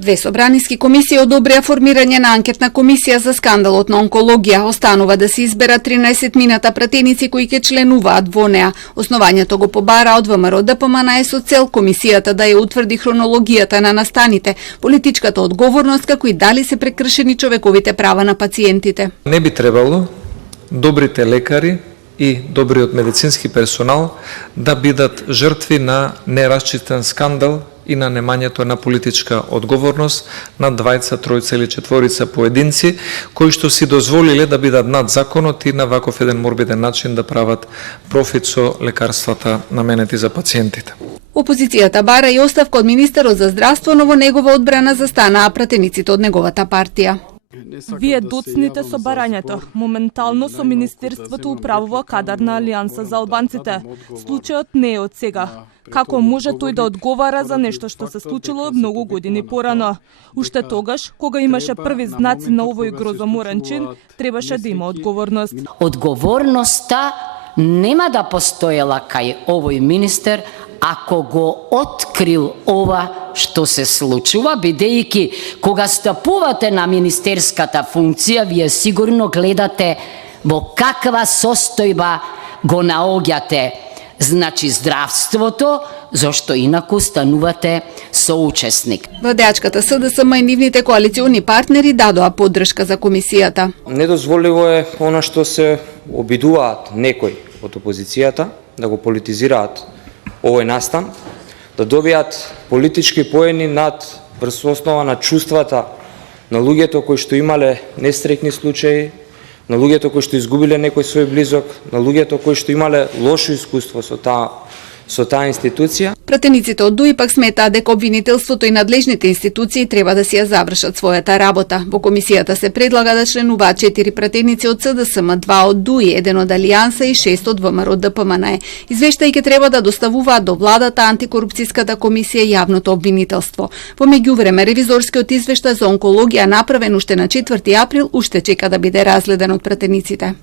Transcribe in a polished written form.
Две собраниски комисии одобрија формирање на анкетна комисија за скандалот на онкологија. Останува да се изберат 13 мината пратеници кои ќе членуваат во неа. Основањето го побара од ВМРО ДПМН со цел комисијата да ја утврди хронологијата на настаните, политичката одговорност како и дали се прекршени човековите права на пациентите. Не би требало добрите лекари и добриот медицински персонал да бидат жртви на нерасчистен скандал и на немањето на политичка одговорност на двајца, тројца или четворица поединци кои што си дозволиле да бидат над законот и на ваков еден морбиден начин да прават профит со лекарствата наменети за пациентите. Опозицијата бара и оставка од министерот за здравство, но во негова одбрана застанаа пратениците од неговата партија. Вие доцните со барањето. Моментално со Министерството управува кадар на Алијанса за албанците. Случајот не е од сега. Како може тој да одговара за нешто што се случило многу години порано? Уште тогаш, кога имаше први знаци на овој грозоморен чин, требаше да има одговорност. Одговорноста нема да постоела кај овој министер ако го открил ова што се случува, бидејќи кога стапувате на министерската функција, вие сигурно гледате во каква состојба го наоѓате, значи здравството, зашто инаку станувате соучесник. Владеачката СДСМ и нивните коалициони партнери дадоа поддршка за комисијата. Недозволиво е она што се обидуваат некои од опозицијата да го политизираат овој настан, да добијат политички поени над врз основа на чувствата на луѓето кои што имале несреќни случаи, на луѓето кои што изгубиле некој свој близок, на луѓето кои што имале лошо искуство со таа институција. Пратениците од ДУИ пак сметаат дека обвинителството и надлежните институции треба да си ја завршат својата работа. Во комисијата се предлага да членуваат 4 пратеници од СДСМ, 2 од ДУИ, 1 од Алијанса и 6 од ВМРО ДПМН. Извештајќи треба да доставуваат до владата, антикорупцијската комисија и јавното обвинителство. Во меѓувреме, ревизорскиот извештај за онкологија направен уште на 4 април уште чека да биде разгледан од пратениците.